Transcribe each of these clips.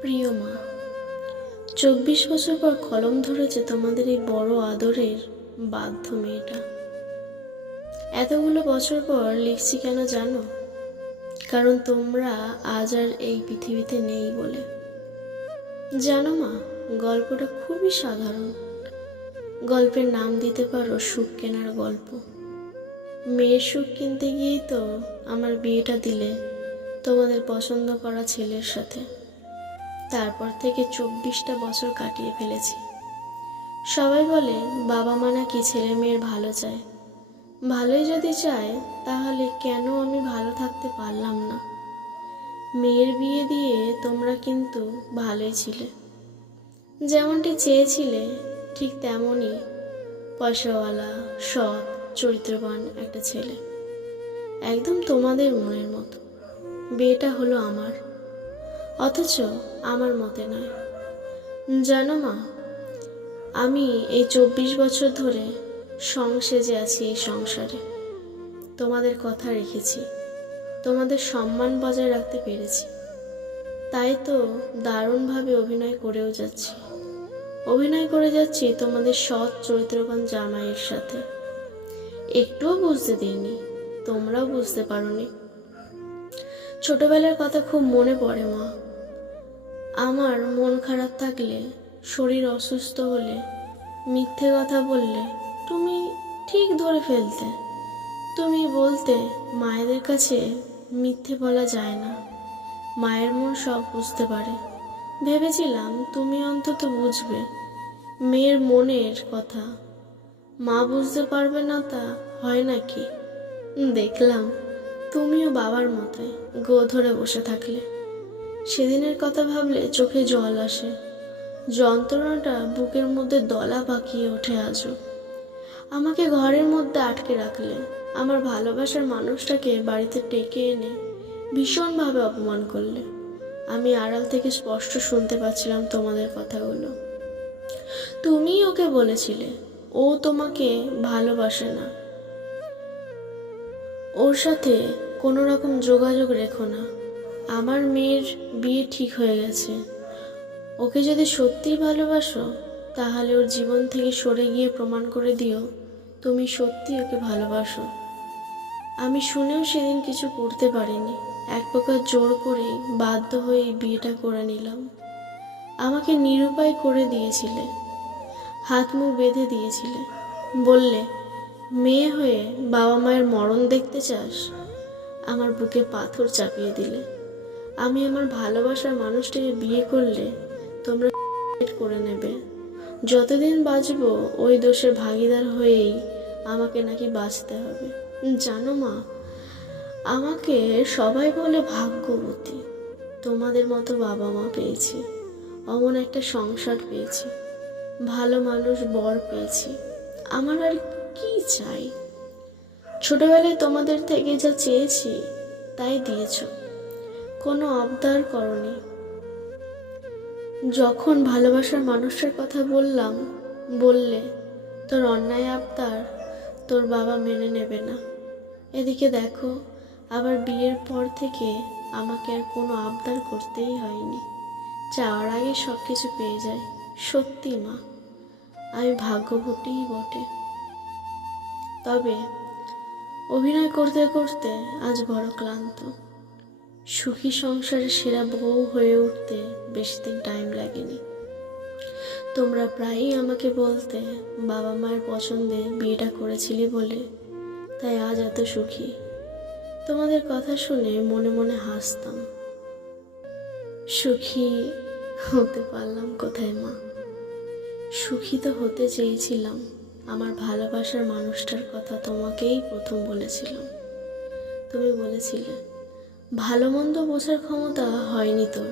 প্রিয় মা, 24 বছর পর কলম ধরেছে তোমাদের এই বড় আদরের বাধ্য মেয়েটা। এতগুলো বছর পর লিখছি কেন জানো? কারণ তোমরা আজ আর এই পৃথিবীতে নেই বলে। জানো মা, গল্পটা খুবই সাধারণ। গল্পের নাম দিতে পারো সুখ কেনার গল্প। মেয়ের সুখ কিনতে গিয়েই তো আমার বিয়েটা দিলে তোমাদের পছন্দ করা ছেলের সাথে। তারপর থেকে 24টা বছর কাটিয়ে ফেলেছি। সবাই বলে বাবা মা নাকি ছেলে মেয়ের ভালো চায়। ভালোই যদি চায় তাহলে কেন আমি ভালো থাকতে পারলাম না? মেয়ের বিয়ে দিয়ে তোমরা কিন্তু ভালোই ছিলে, যেমনটি চেয়েছিলে ঠিক তেমনই পয়সাওয়ালা, সৎ, চরিত্রবান একটা ছেলে, একদম তোমাদের মনের মতো। বিয়েটা হলো আমার, অথচ আমার মতে নয়। জানো মা, আমি এই 24 বছর ধরে সেজে আছি এই সংসারে। তোমাদের কথা রেখেছি, তোমাদের সম্মান বজায় রাখতে পেরেছি, তাই তো দারুণভাবে অভিনয় করে যাচ্ছি তোমাদের সৎ চরিত্রবান জামাইয়ের সাথে। একটুও বুঝতে দিইনি, তোমরাও বুঝতে পারোনি। ছোটবেলার কথা খুব মনে পড়ে মা। আমার মন খারাপ থাকলে, শরীর অসুস্থ হলে, মিথ্যে কথা বললে তুমি ঠিক ধরে ফেলতে। তুমি বলতে মায়েদের কাছে মিথ্যে বলা যায় না, মায়ের মন সব বুঝতে পারে। ভেবেছিলাম তুমি অন্তত বুঝবে মেয়ের মনের কথা। মা বুঝতে পারবে না তা হয় নাকি? দেখলাম তুমিও বাবার মতোই গো ধরে বসে থাকলে। সেদিনের কথা ভাবলে চোখে জল আসে, যন্ত্রণাটা বুকের মধ্যে দলা পাকিয়ে ওঠে আজও। আমাকে ঘরের মধ্যে আটকে রাখলে, আমার ভালোবাসার মানুষটাকে বাড়িতে ডেকে এনে ভীষণভাবে অপমান করলে। আমি আড়াল থেকে স্পষ্ট শুনতে পাচ্ছিলাম তোমাদের কথাগুলো। তুমিই ওকে বলেছিলে ও তোমাকে ভালোবাসে না, ওর সাথে কোনো রকম যোগাযোগ রেখো না। আমার মেয়ের বিয়ে ঠিক হয়ে গেছে, ওকে যদি সত্যিই ভালোবাসো তাহলে ওর জীবন থেকে সরে গিয়ে প্রমাণ করে দিও তুমি সত্যি ওকে ভালোবাসো। আমি শুনেও সেদিন কিছু করতে পারিনি, এক প্রকার জোর করেই বাধ্য হয়ে বিয়েটা করে নিলাম। আমাকে নিরুপায় করে দিয়েছিলে, হাত মুখ বেঁধে দিয়েছিলে, বললে মেয়ে হয়ে বাবা মায়ের মরণ দেখতে চাস? আমার বুকে পাথর চাপিয়ে দিলে। আমি আমার ভালোবাসার মানুষটাকে বিয়ে করলে তোমরা করে নেবে। যতদিন বাঁচবো ওই দোষের ভাগিদার হয়েই আমাকে নাকি বাঁচতে হবে। জানো মা, আমাকে সবাই বলে ভাগ্যবতী। তোমাদের মতো বাবা মা পেয়েছি, অমন একটা সংসার পেয়েছি, ভালো মানুষ বর পেয়েছি। আমার আর কি চাই? ছোটবেলায় তোমাদের থেকে যা চেয়েছি তাই দিয়েছ, কোনো আবদার করনি। যখন ভালোবাসার মানুষটার কথা বললাম, বললে তোর অন্যায় আবদার তোর বাবা মেনে নেবে না। এদিকে দেখো, আবার বিয়ের পর থেকে আমাকে আর কোনো আবদার করতেই হয়নি, চাওয়ার আগে সব কিছু পেয়ে যায়। সত্যি মা, আমি ভাগ্যবতীই বটে। তবে অভিনয় করতে করতে আজ বড় ক্লান্ত। সুখী সংসারে সেরা বউ হয়ে উঠতে বেশি দিন টাইম লাগেনি। তোমরা প্রায়ই আমাকে বলতে বাবা মায়ের পছন্দে বিয়েটা করেছিলি বলে তাই আজ এত সুখী। তোমাদের কথা শুনে মনে মনে হাসতাম। সুখী হতে পারলাম কোথায় মা? সুখী তো হতে চেয়েছিলাম, আমার ভালোবাসার মানুষটার কথা তোমাকেই প্রথম বলেছিলাম। তুমি বলেছিলে ভালো মন্দ বোঝার ক্ষমতা হয়নি তোর,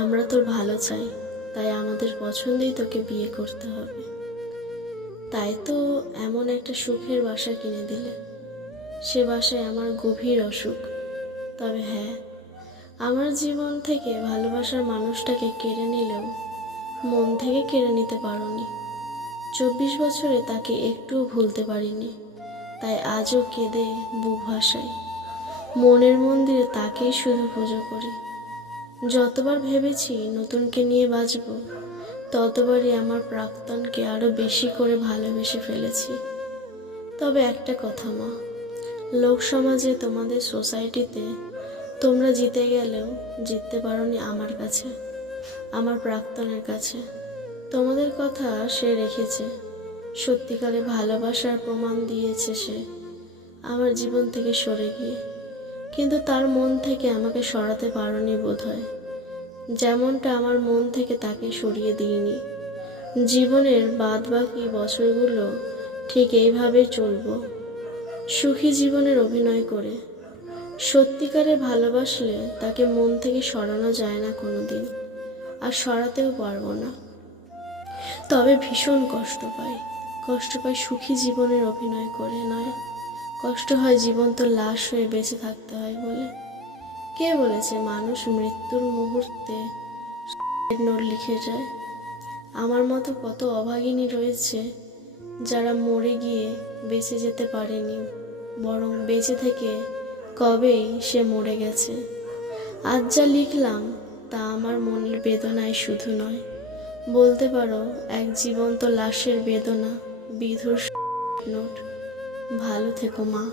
আমরা তোর ভালো চাই, তাই আমাদের পছন্দেই তোকে বিয়ে করতে হবে। তাই তো এমন একটা সুখের বাসা কিনে দিলে। সে বাসায় আমার গভীর অসুখ। তবে হ্যাঁ, আমার জীবন থেকে ভালোবাসার মানুষটাকে কেড়ে নিলেও মন থেকে কেড়ে নিতে পারোনি। 24 বছরে তাকে একটুও ভুলতে পারিনি, তাই আজও কেঁদে বুক ভাসাই। মনের মন্দিরে তাকেই শুধু পুজো করি। যতবার ভেবেছি নতুনকে নিয়ে বাঁচব, ততবারই আমার প্রাক্তনকে আরো বেশি করে ভালোবেসে ফেলেছি। তবে একটা কথা মা, লোক সমাজে, তোমাদের সোসাইটিতে তোমরা জিতে গেলেও জিততে পারোনি আমার কাছে, আমার প্রাক্তনের কাছে। তোমাদের কথা সে রেখেছে, সত্যিকারে ভালোবাসার প্রমাণ দিয়েছে সে আমার জীবন থেকে সরে গিয়ে। কিন্তু তার মন থেকে আমাকে সরাতে পারোনি বোধহয়, যেমনটা আমার মন থেকে তাকে সরিয়ে দিইনি। জীবনের বাদবাকি বছরগুলো ঠিক এইভাবেই চলবো, সুখী জীবনের অভিনয় করে। সত্যিকারে ভালোবাসলে তাকে মন থেকে সরানো যায় না কোনোদিন, আর সরাতেও পারবো না। তবে ভীষণ কষ্ট পাই সুখী জীবনের অভিনয় করে নয়, কষ্ট হয় জীবন্ত লাশ হয়ে বেঁচে থাকতে হয় বলে। কে বলেছে মানুষ মৃত্যুর মুহূর্তে সুসাইড নোট লিখে যায়? আমার মতো কত অভাগিনী রয়েছে যারা মরে গিয়ে বেঁচে যেতে পারেনি, বরং বেঁচে থেকে কবেই সে মরে গেছে। আজ যা লিখলাম তা আমার মনের বেদনায় শুধু নয়, বলতে পারো এক জীবন্ত লাশের বেদনা, বিধুর নোট। ভালো থেকো মা।